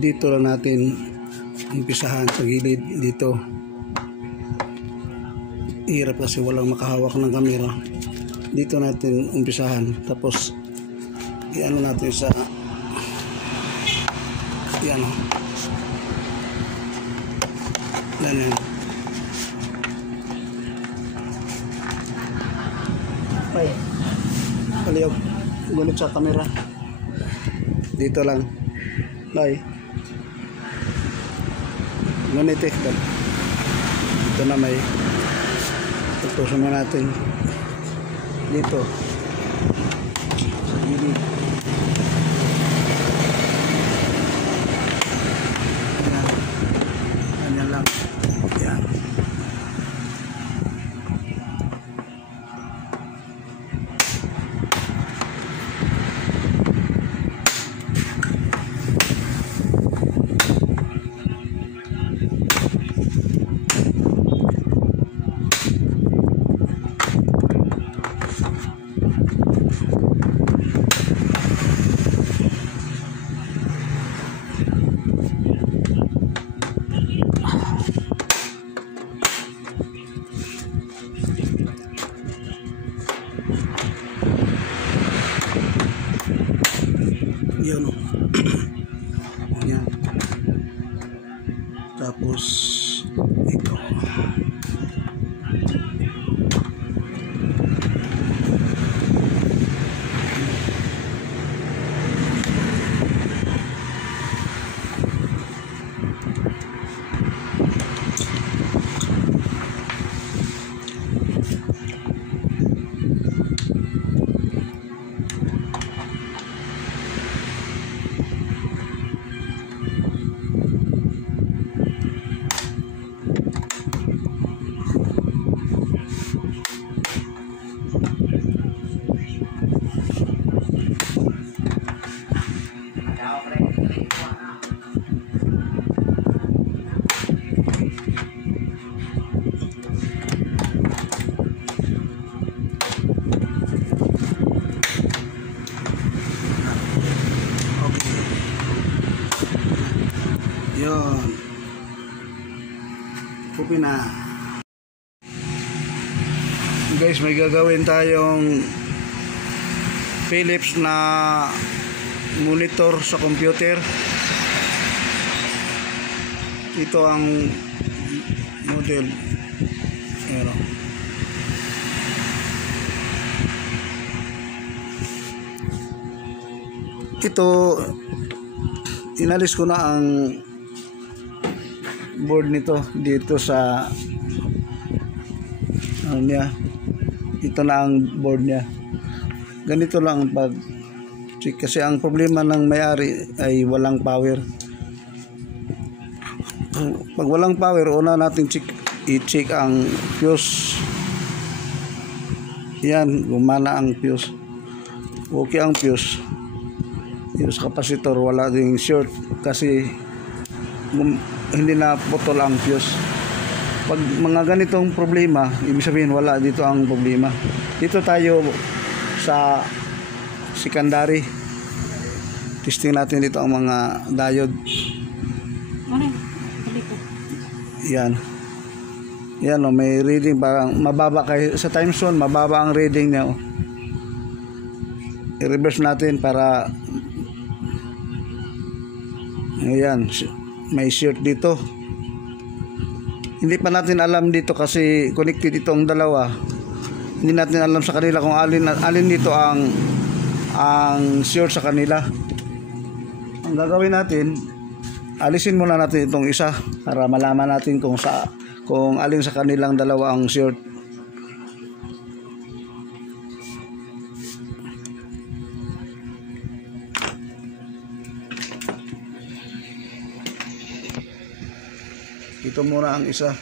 dito lang natin umpisahan sa gilid dito. Hirap kasi walang makahawak ng camera. Dito natin umpisahan, tapos iano natin sa yan yan. Ay, kaliyog gunit sa camera. Dito lang ay gunit dito na may tutusin mo natin dito sa gilid. Yan lang yan. Yun. Yan. Tapos ito. Yun. Pupi na. Guys, may gagawin tayong Philips na monitor sa computer. Ito ang model. Ayan. Ito, inalis ko na ang board nito dito sa ano niya. Ito na ang board niya. Ganito lang pag check, kasi ang problema ng may-ari ay walang power. Pag walang power, una natin i-check ang fuse. Yan, gumana ang fuse. Okay ang fuse. Yung sa capacitor wala ding short kasi hindi na putol ang fuse. Pag mga ganitong problema, ibig sabihin wala dito ang problema. Dito tayo sa secondary. Testing natin dito ang mga diode. Yan. Yan o, may reading parang mababa kay sa times 1, mababa ang reading niya. I-reverse natin para ayan, may short dito. Hindi pa natin alam dito kasi connected itong dalawa. Hindi natin alam sa kanila kung alin dito ang short sa kanila. Ang gagawin natin, alisin muna natin itong isa para malaman natin kung alin sa kanilang dalawa ang short. Ito muna ang isa.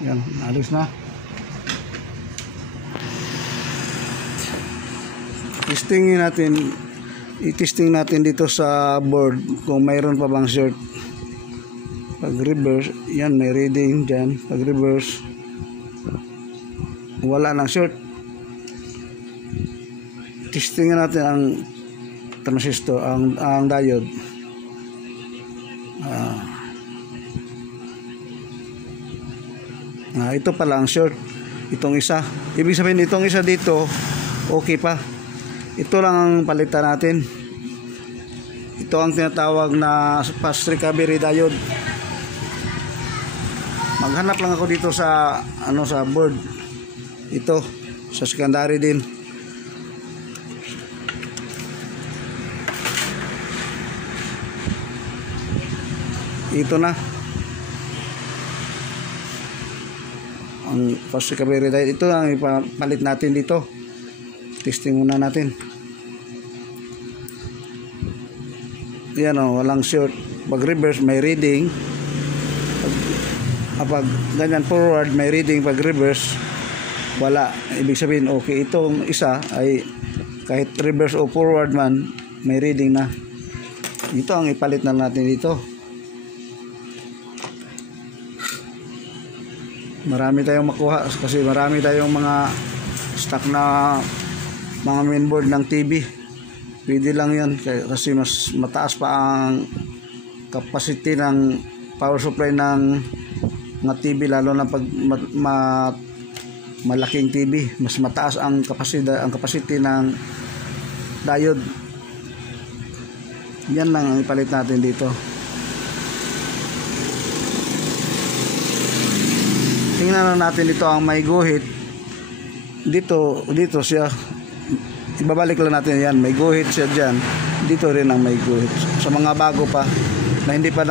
Yan, alis na. I-testing natin dito sa board kung mayroon pa bang short. Pag reverse, yan may reading dyan. Pag reverse, wala nang short. Testing natin ang transistor, ang diode. Ito pala ang short. Itong isa. Ibig sabihin itong isa dito, okay pa. Ito lang ang palitan natin. Ito ang tinatawag na fast recovery diode. Maghanap lang ako dito sa sa board. Ito sa secondary din. Ito na. Ang fast recovery diode. Ito ang ipapalit natin dito. Testing muna natin. Yan walang short. Pag reverse may reading. Pag ganyan forward may reading. Pag reverse wala. Ibig sabihin okay. Itong isa ay kahit reverse o forward man may reading na. Ito ang ipalit na natin dito. Marami tayong makuha kasi marami tayong mga stock na mga mainboard ng TV. Pwede lang yan kasi mas mataas pa ang capacity ng power supply ng mga TV, lalo na pag malaking TV, mas mataas ang capacity ng diode. Yan lang ang ipalit natin dito. Tingnan na natin dito ang may guhit. Dito siya. Ibabalik lang natin yan. May guhit siya dyan. Dito rin ang may guhit. Sa mga bago pa na hindi pa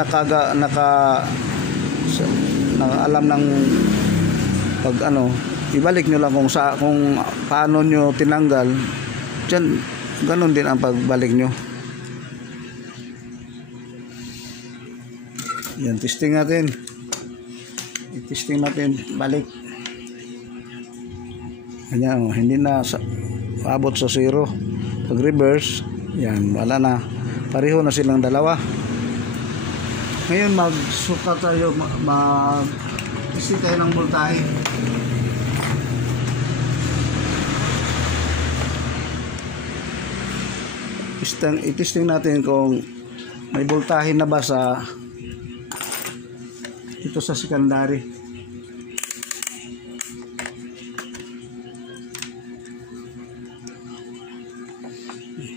alam ng pag ibalik nyo lang kung paano nyo tinanggal. Diyan, ganun din ang pagbalik nyo. Yan, testing natin. I-testing natin balik. Ganyan, hindi na abot sa 0. Pag reverse, yan, wala na. Pareho na silang dalawa. Ngayon magsuka tayo, mag-isi tayo ng voltahe. I-testing natin kung may voltahe na ba sa ito sa secondary.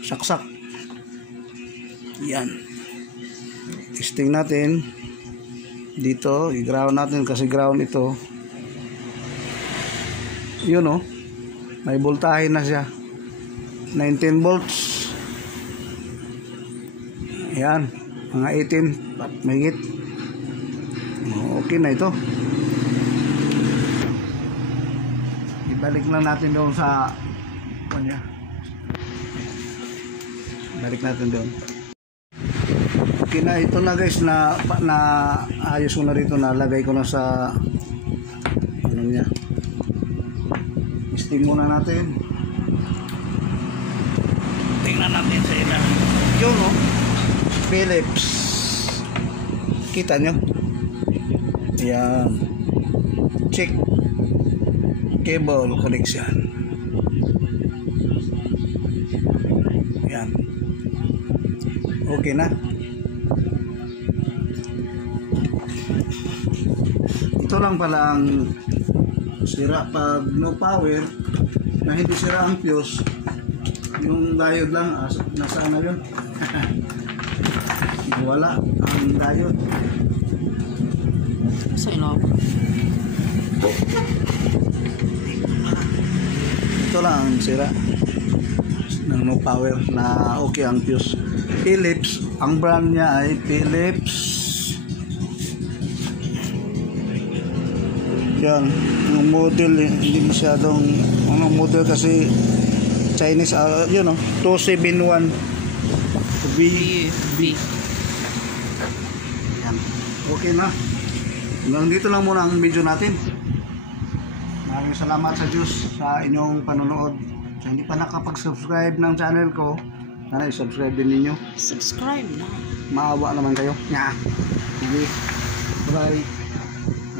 Saksak. Yan. Testing natin. Dito, i-ground natin kasi ground ito. Yun may voltahe na siya. 19 volts. Yan. Mga 18. Mahigit. Okay na ito. Ibalik lang natin doon sa kanya. Balik natin doon. Okay na ito na guys, na ayos ko na rito, nalagay ko na sa niya. Testing muna natin. Tingnan natin sa ilan. Yun Philips. Kita nyo? Yan. Check cable connection. Yan. Okay na. Ito lang pala ang sira pag no power, na hindi sira ang fuse. Yung diode lang, nasaan na yun? Wala ang diode. Sa ilaw. Ito lang ang sira ng no power, na okay ang fuse. Philips, ang brand niya ay Philips. Yan, yung model hindi masyadong model kasi Chinese, 271 B. Yan. Okay na. Hanggang dito lang muna ang video natin. Maraming salamat sa Diyos sa inyong panonood. Sa hindi pa nakapag-subscribe ng channel ko, sana i-subscribe din ninyo. Subscribe na. Maawa naman kayo. Nya. Sige. Bye.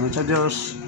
Sa Diyos.